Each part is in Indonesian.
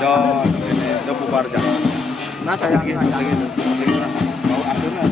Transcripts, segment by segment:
Udah bubar jalan. Nah saya gitu, mau adunan.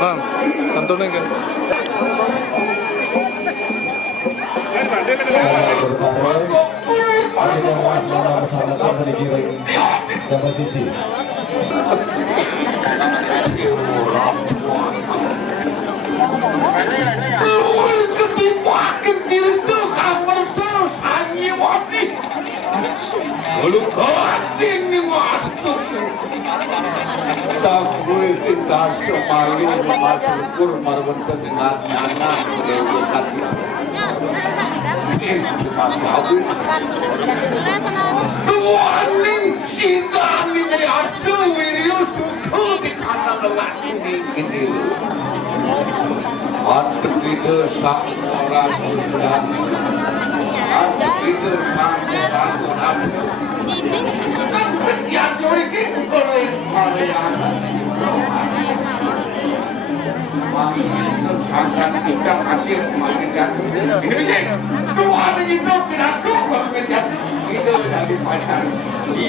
Bang, santunin kan? Posisi. ini bersyukur marwenten dengan anak Dewi Kati. Tuaning sintani ni asu wiryo suku di kanan lelaki ini. Atuk itu sang orang muslim. Atuk itu sang orang munafik. Yang memiliki orang sangkan kita masih mengingat ini Tuhan itu tidak cukup mengingat itu dari pacar di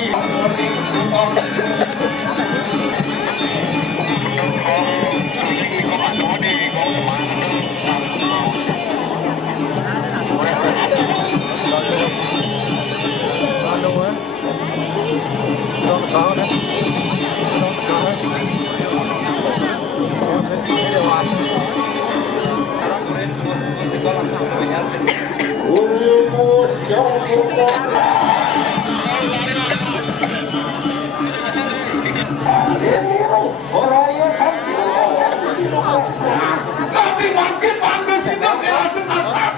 tapi makin panas ini kerajaan atas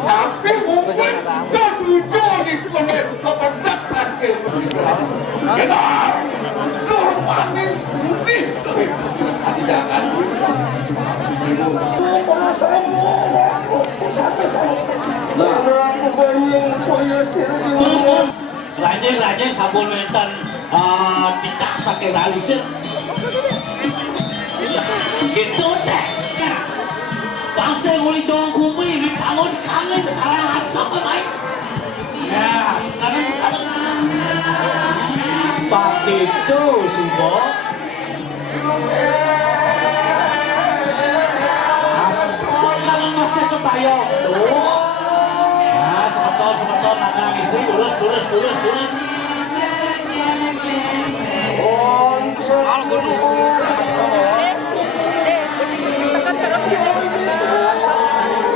tapi mungkin tertujuh di kependekan benar terpanin mungkin jangan rajin sabun mentan tidak sakit realisir gitu deh bangsa mulai jauh kumui di kamu kangen karang asap baik ya sekarang begitu Simbo sekarang masih ketayo tuh ya sebentar anak istri lurus tekan terus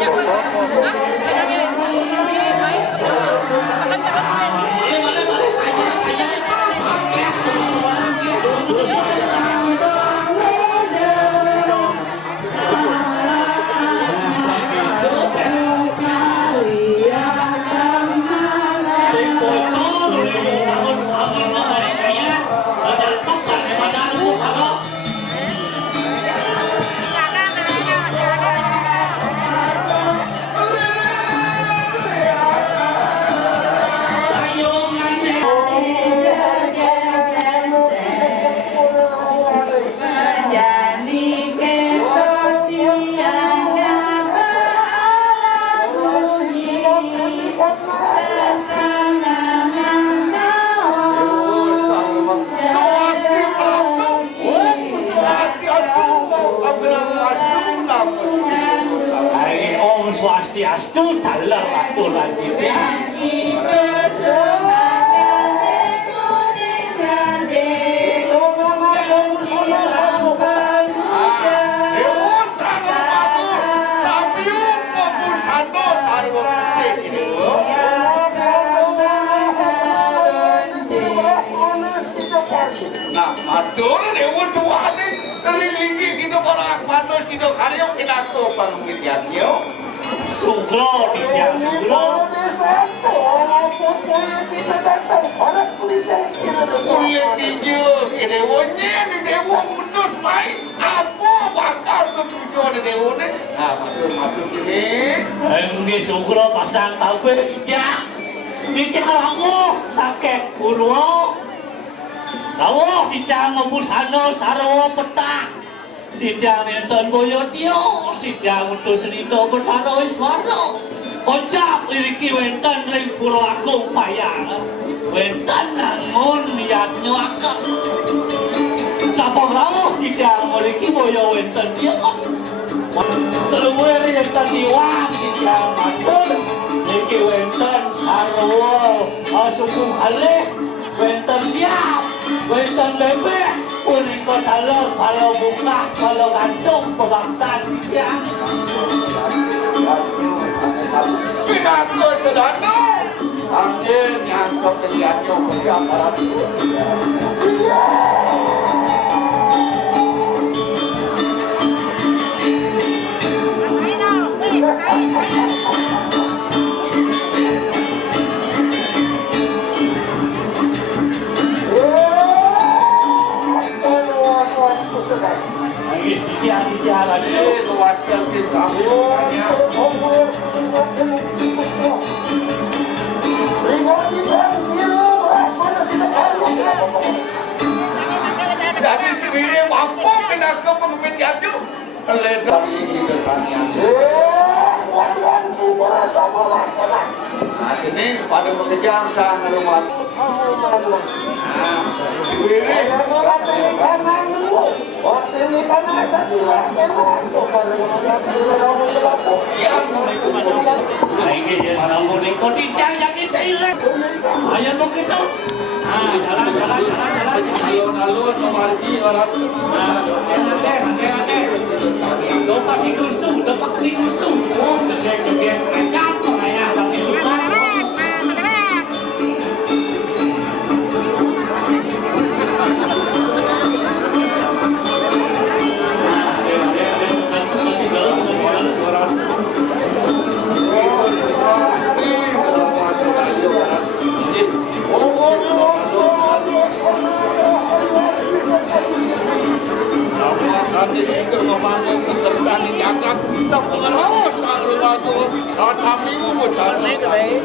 ya tekan Swastiastu dalam waktu lanjutnya atur lewat dua nih dari tinggi kita orang mana sih dok hari yang kita tuh pengwitiannya sugro tidak sugro kulit hijau ini wonye ini wong putus main apa bakal tuh tujuh ini wonye nah maksud ini ini sugro pasang tahu tidak bicara kamu sakit urwo kamu tidak membusano sarwo petak tidak nonton boyotio tidak untuk senito bertaro iswaro Ojak liriki wenten ring Purwagung payah wenten nangun niat nyuakan sapong rawuh tidak memiliki boyo wenten dios seluwer yang terdiwang tidak matur liriki wenten sarwo suku kalih wenten siap wenten bebek uliko talor kalau buka kalau gantung pebaktan tidak Pinako sedano, angin yang kau kelihatnya kerja para Dia lagi. Luar kita hanya. Dari sendiri mampu pindah ke pemimpin jaju. Oleh dari ini kesannya. Waduhanku merasa malas tenang. Nah sini pada mengejar sang rumah. Sendiri. Yang mengatakan kanan dulu. Waktu ini kanan saya jelas tenang. Ini dia selalu ikuti yang kisah. Ayo mau kita. Jalan. Alun-alun memargi orang. Nanti. Lupa digusu. Oh, kegeng. Angkat makanya tapi lupa. Kami segera memandang ketertaan di jagat sampai harus selalu batu saat kami umur saat ini.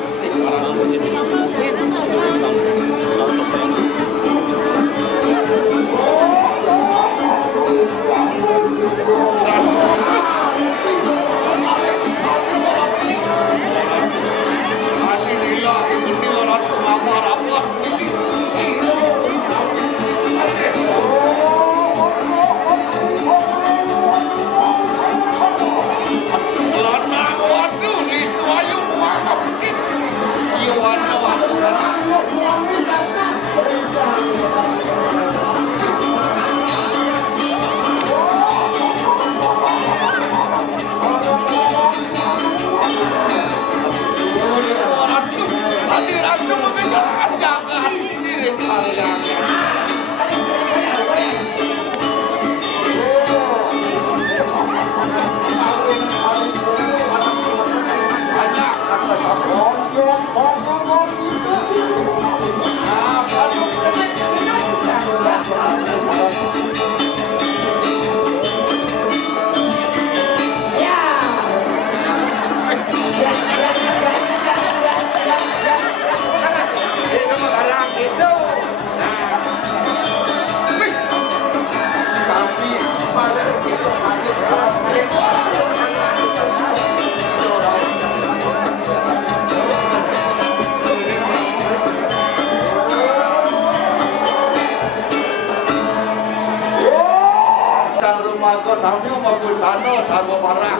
Kami mau bersano sarwa barang.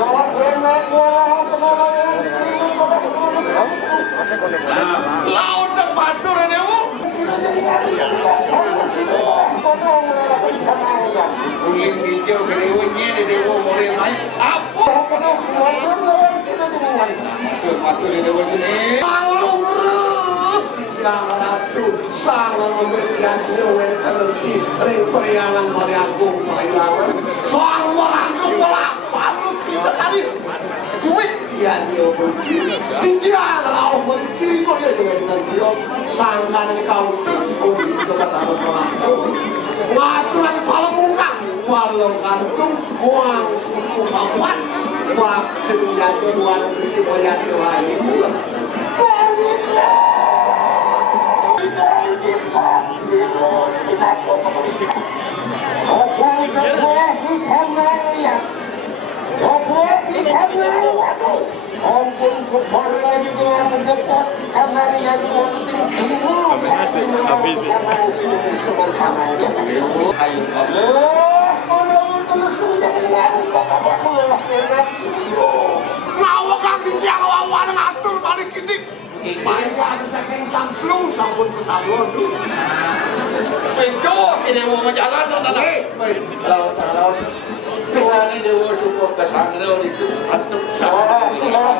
Laut dan batu ini. Kuling hijau kelewanya di dewa mulai main. Apa? Batu di dewa sini. Yang ratu sangat memberikan nyawa terlebih reprianan mariagung pailawan soal morangku pola manusia tadi duit dia nyoba dia adalah orang kiri kau dia juga dia sangkan kau untuk kata morangku ngaturan kalau muka walau kantung uang suku kawan waktu dia kedua negeri bayar lain pula. Bayar saking tangklu sampun ketahuan. Penjor ini mau menjalan dan laut. Tuhan ini dewa support ke sana itu antuk sah.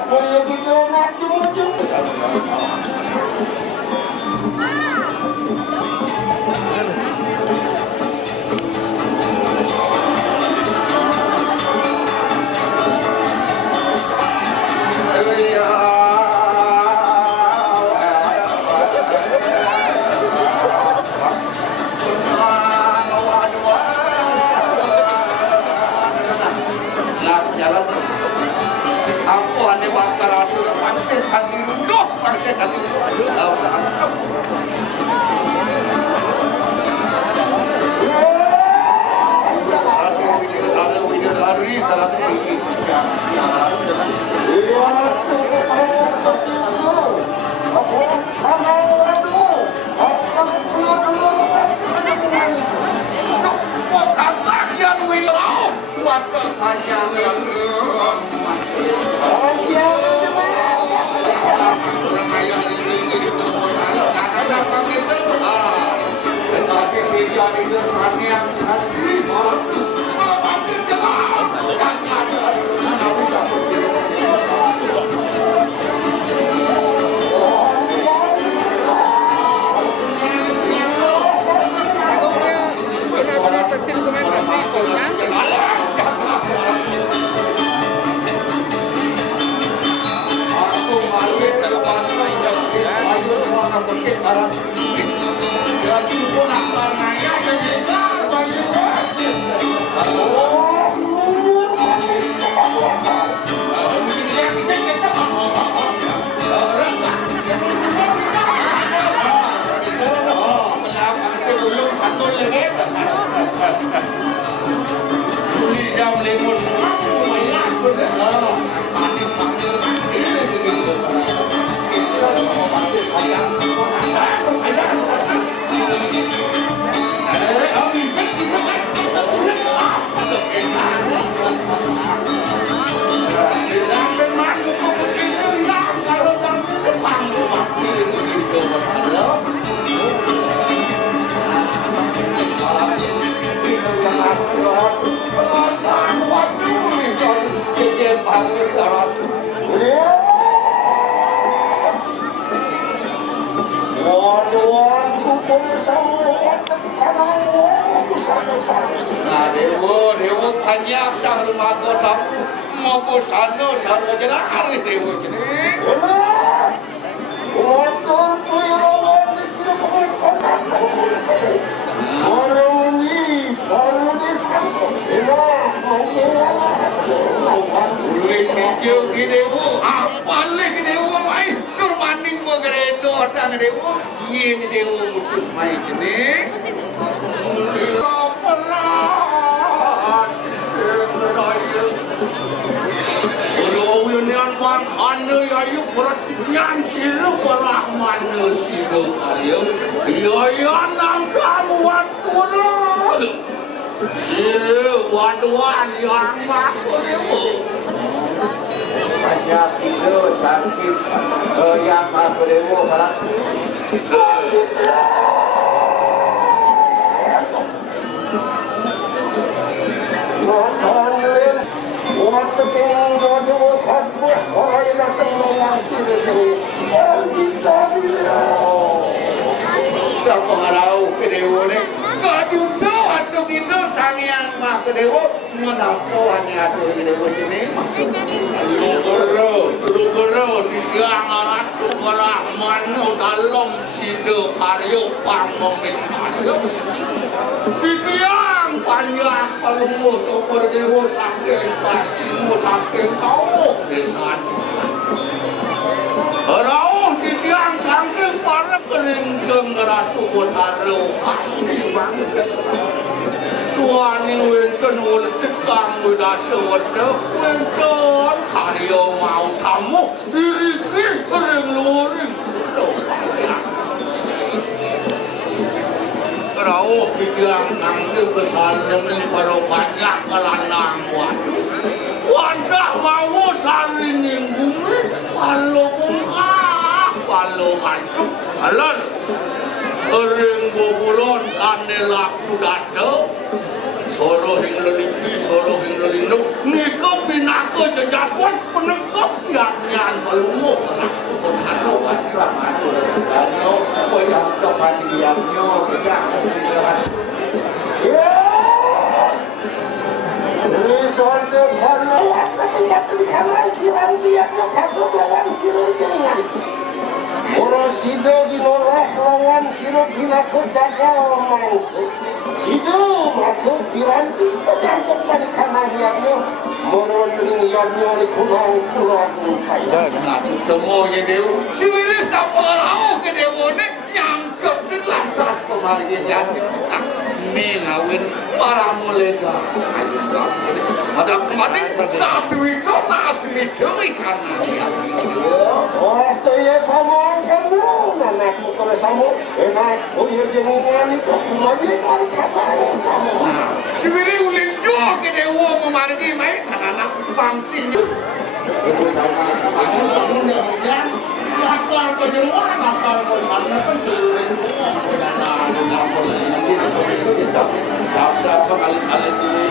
Boleh gitu nak cuma-cuma. pangset tadi. Benar-benar versi dokumentasi pokoknya. Dewa banyak sang lumaga tamu mau sana sarwa jana hari dewa jene. Motor tuyulawan di sini pokoknya kontak orang ini baru disangka enak mau sulit jauh ke dewa apa lagi dewa mai terbanding mengeredo tang dewa ini dewa mutus mai jene. Bang Hana ayu perhatian sila berahman sila ayu ya nang kamuan kurang sila wan yang makhluk banyak itu sakit yang makhluk malah waktu tinggal dua sabuk orang yang datang mengangsi dari kita dia. Siapa ngarau kedewa ni? Kadun sahaja tu kita sangiang mah kedewa menampu hanya tu kedewa cini. Lugero tiga ratu berahman dalam sido karyo pangmemetan. Tiang panjang perumur tu berdewa sakit pasti sakit kau desan. Rauh di tiang kangkeng para keringkeng ratu berharu asli bangsa. Tuan yang wenten ulet tekang udasa wenten wenten karyo mau tamu diriki kering luring. Rauh di tiang kangkeng besar yang para banyak kelanang wan. Wandah mau saring yang bumi, palo bungkah, palo hancur, alar. Sering bobulon sanelak kudata, soro hing leliki, soro hing lelindung. Nikah binaka jejatuan penegak nyan belumuk lah. Berhanu kadang anu, anu koyang kepadiannya kejangan pikiran. Sonde kalau tidak dikhawatirkan pikiran dia kabur lawan siru jenengan. Orang sido ginorah lawan siru bila kejagal mangsa. Sido maka piranti kejagal dari kamariannya menurut yang nyari kurang kaya. Nasib semuanya dewa. Si Willy tak parau ke dewa ni nyangkep di lantas kemargian. Ni ngawin para mulega. Ada kemarin satu itu nasib itu ikan nasihat. Oh, saya sama kamu, anak pukul sama, enak, punya jenengan itu kumanya mari sama kamu. Si Willy uling jual ke dewa memargi mai anak bangsinya. Bangun kemudian nakal ke jeruan, nakal ke sana kan seluruh itu perjalanan nakal ini. Dapat kali-kali ini.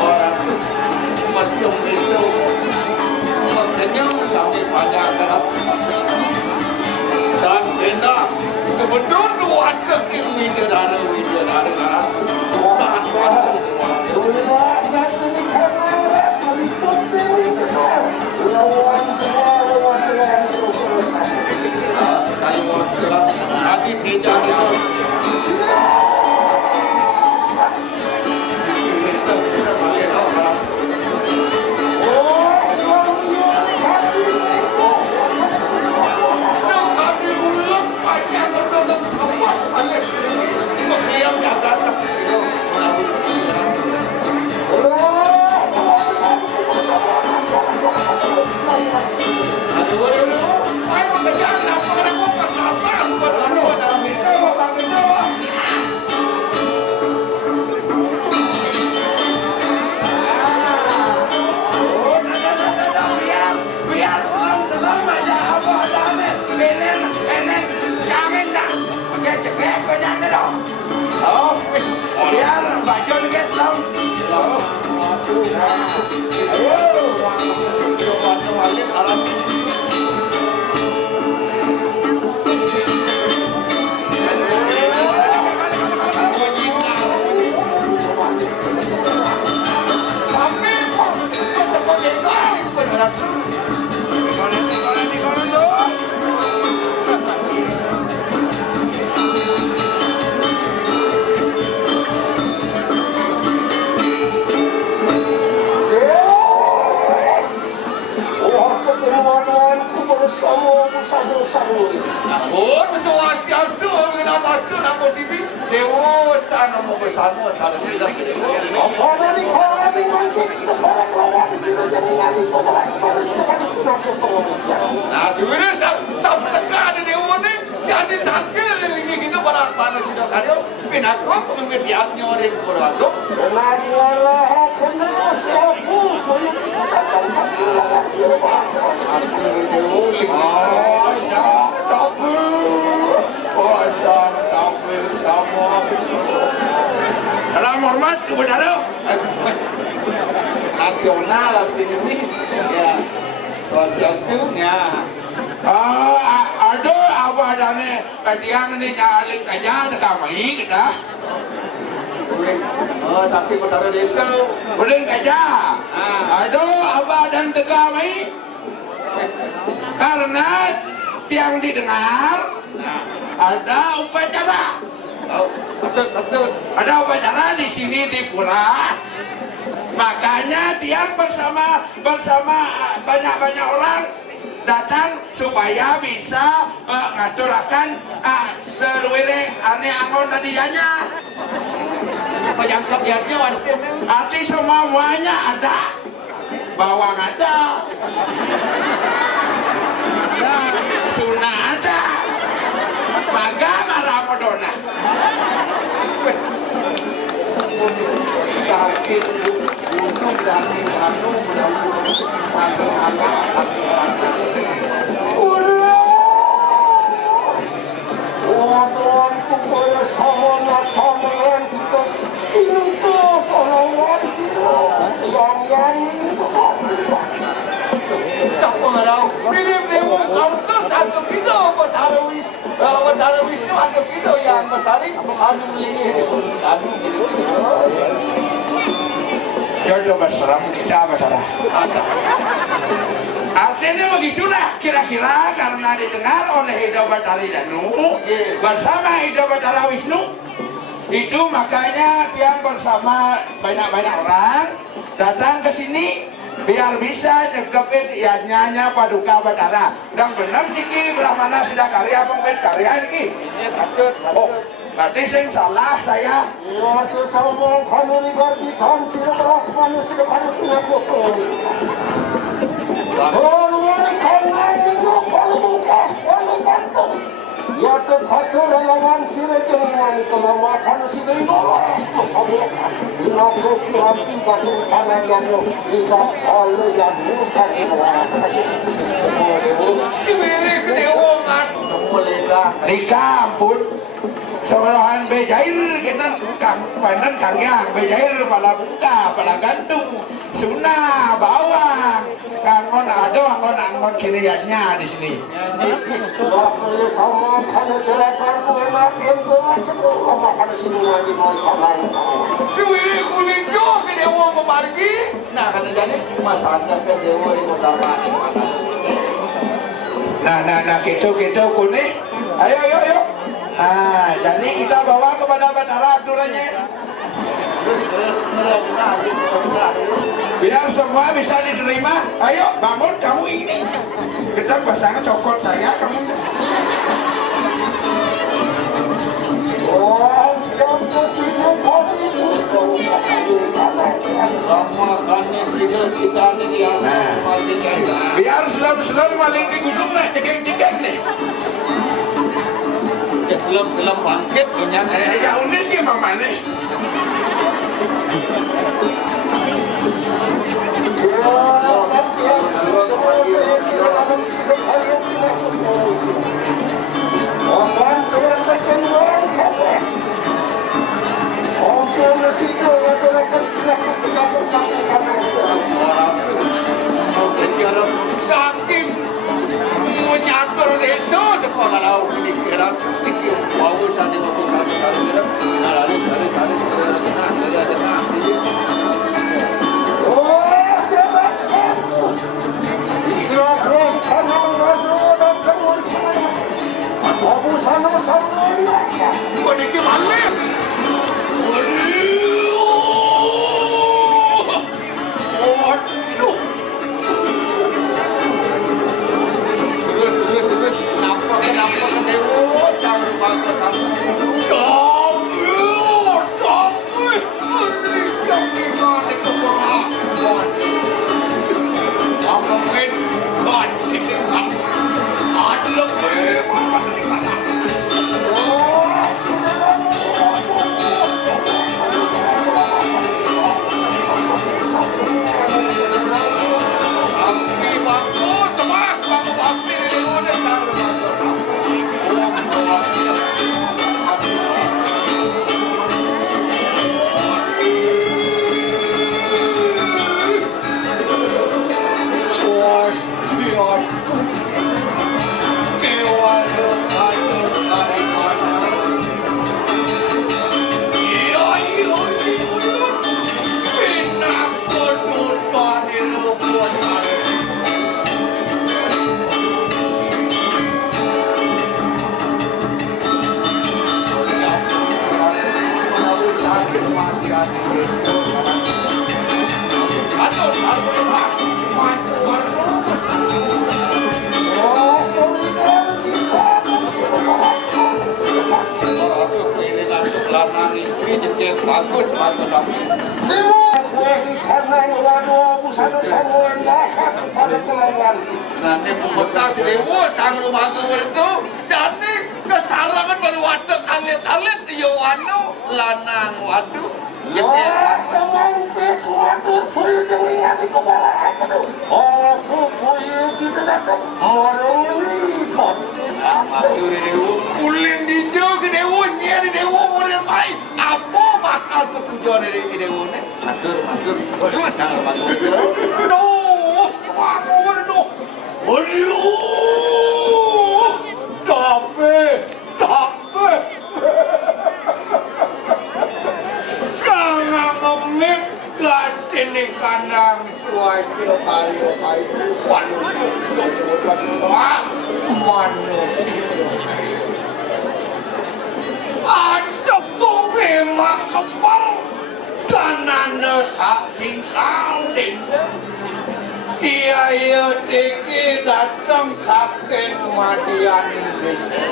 Orang mesum itu kenyang sampai pada kerap dan hendak kebetulan ke kiri darah darah saya mau tapi tidak biar baju dikit dong. Namun swastiastu kita pasti nama sini dewa sana mau bersama sana Apa dari orang yang kita orang lawan di sini jadi nanti kita manusia kan kita pengen. nah sebenarnya sampai tekan dewa ni jadi tangkil lagi kita pada manusia kalian pinakku pengertiannya orang berado Kenanya lah kena siapa boleh kita tangkil lawan siapa. Salam hormat kepada nasional ini ya swastiastu nya aduh apa adanya ketiang ini nyalin aja dekamai kita oh sampai kota desa boleh aja aduh apa dan dekamai karena yang didengar ada upacara ada upacara di sini di pura makanya tiang bersama banyak orang datang supaya bisa ngaturakan seluruh aneh angon tadinya banyak kegiatannya arti semuanya ada bawang ada Suna ada Maga Maramodona sakit gunung dari anu satu anak Waduh, kupaya sama nataman kita ini tuh salawat siro yang ini bukan. siapa ngarau mirip dewa kau tuh satu kilo bertarawis itu satu kilo yang bertarik anu beli anu jodoh berserang kita berserah Artinya begitulah kira-kira karena didengar oleh Ida Bathara Danu bersama Ida Bathara Wisnu itu makanya tiang bersama banyak-banyak orang datang ke sini biar bisa nyekepin ianya Paduka Bathara. Dan benar niki Brahmana sudah karya pembet karya niki. Oh, berarti saya salah saya. Ya tu sama kamu ni gardi tham sila Brahmana sila kamu pindah ke poli. Soalnya karena ni kau kalau buka kalau kantung. Ya tu khater lawan sila jangan ni kalau makan sila ini orang. Kamu nak kopi hati kaki kana yang lo tidak kalau yang bukan ini orang. Semua dewa. Sibiri kedewa kan. Semua lega. Nikah pun sekolahan bejair kita kang panen kangyang bejair pala buka pala gantung sunah bawang kangon ado angon kiriannya di sini. Waktu sama kamu ceritakan ku enak bentuk kedua makan sini lagi mau kamu. Sibiri kulijo kedewa memargi. Nah kan jadi masalah kedewa itu sama. Nah gitu kuning. Ayo. Ah, jadi kita bawa kepada Bathara aturannya. Biar semua bisa diterima. Ayo bangun kamu ini. Kita pasangan cokot saya kamu. Oh, yang kesini kami butuh Makannya sida nih ya. Biar selam maling di gunung nih, cekek nih. Ya selam bangkit punya. Ya unis gimana nih? Saking menyatur desa sekolah lau ini kira wow sani terus nampak dewa sang rumah kamu. Bagus kami. Nanti pembetas dewa sang rumah itu jadi kesalahan pada waktu kalit yo anu lanang waduh. Uling dijo ke dewa nyari dewa murid baik. Apa bakal ketujuan dari dewa ini? Matur. Cuma sangat bagus. Tapi. Jangan memik ini kandang suai kali nang kakek madian desa.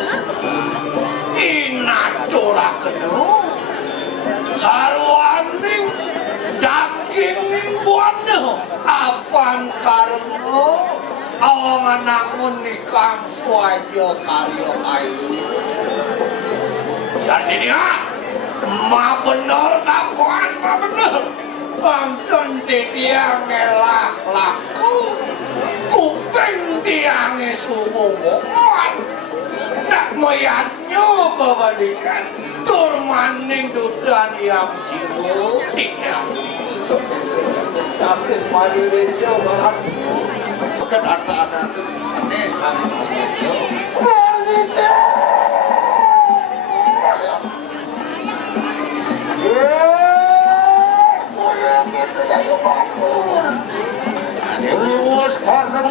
Inatura kedua. Sarwaning daging ning buana. Apan karena awangan nangun nikah suaja karya kayu. Jadi dia, ma bener dakwaan, ma bener. Banten dia ngelak laku, kuping dia ngesumumungan. Nak mayatnya kebalikan, turmaning dudan yang siwu tiga. Sampai Malaysia malam, bukan atas ini kami. Riwas karena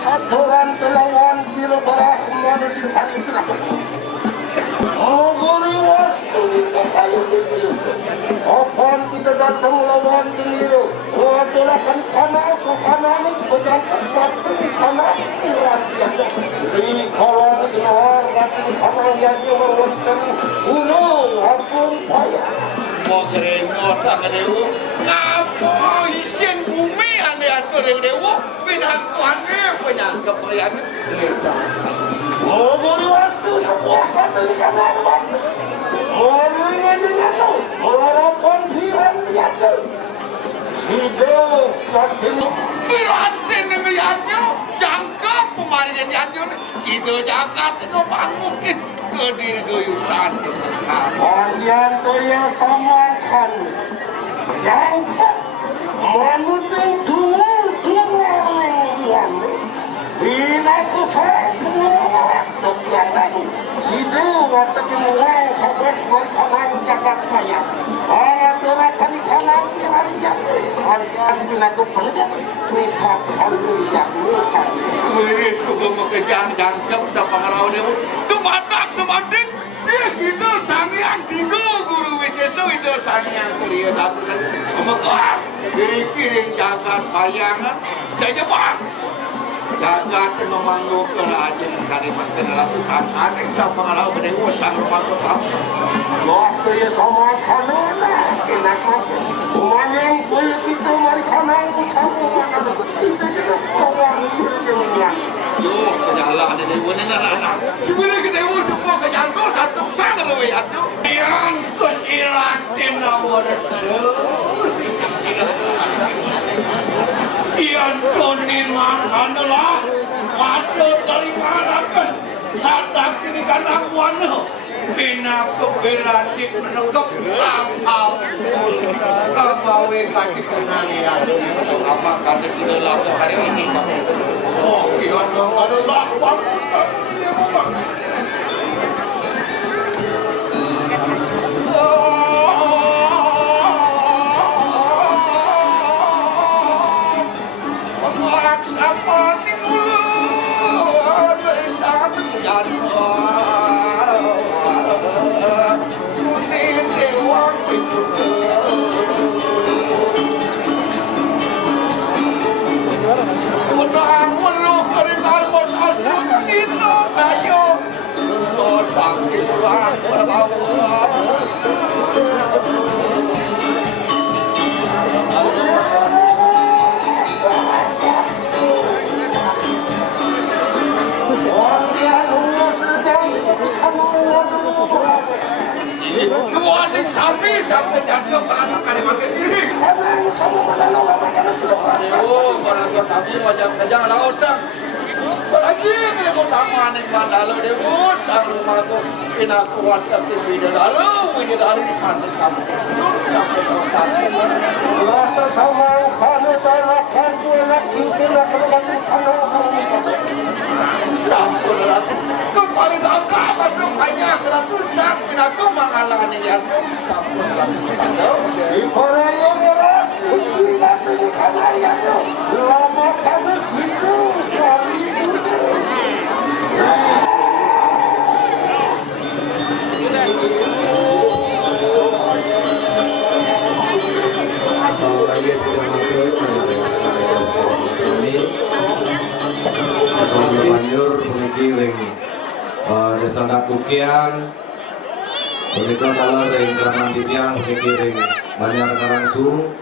saturan telawan sila barahman sila kayu pinakot. Riwas tulis ke kayu ditius. Apaan kita datang lawan diliru. Adalah kali kanan sukana ni kejangkat bakti ni kanan iran dia. Di kalang keluar bakti ni kanan yang dia berwantan. Agung payah. Mau kerenot sama dewa, ngapa isen bumi ane atur dewa, penangkuannya penyangkap kalian. Beri wastu sepuas kata di kanan bakti. Orang aja nyatu, orang firan dia tu. Sido katin. Firan senemiannya, jangkap pemaringan yanyo, sido jangkap itu mungkin kediri goyusan. Anjian tu yang samakan. Jangkap, manuteng tunggu yang Bina ku saya pengelola tukian lagi. Sidu waktu kemuang kabar dari kanan jagat kaya. Orang terakan di kanan iran yang anjian bina ku penegak. Cerita kali yang nikah. Meri suka mekejang jangkap sa pangarau dewa. Tumatak tumatik. Itu sangyang tiga guru wiseso itu sangyang kuliah datusan. Memekas piring jagat kayangan. Saya bang. Jagat memanggu kerajaan Kalimantan ratusan aneh sa pangarau dewa sang rumah kota. Waktu ya sama kanana enak makan. Umanyang kuya kita mari kanang utamu mana sinta jenak kawang sirja minyak. Yo, sejalan ada dewa ni anak. Sebenarnya kita dewa semua kejantung satu sang rewayat tu. Yang kesiratin nomor Ian Tonin adalah patut dari marakan sadak kini kanang buana kena keberan di penegak sangkau kabawe kaki penangian apa kata sila lalu hari ini oh Ian adalah patut dari marakan apa ni mula dari sana sejarah ni dewa itu orang mulu kerana bos astro itu kayu sakit pulang berbau Kuatin sampai jatuh anak Kalimantan ini. Oh, orang kami macam kerja laut tak. Apalagi kalau taman yang mandala debut, sang rumah tu kena kuat tapi di dalam di sana sampai tahun. Lasta sama khana cara kan dua nak kita nak kerja khana kami. Sampai dalam kembali bangga belum banyak lalu sampai aku mengalami yang sampai dalam. Di Korea beras kita di khana yang lama kami situ kami. Kami sadak bukian begitu kalau ring keraman titiang pikiring banyak karangsu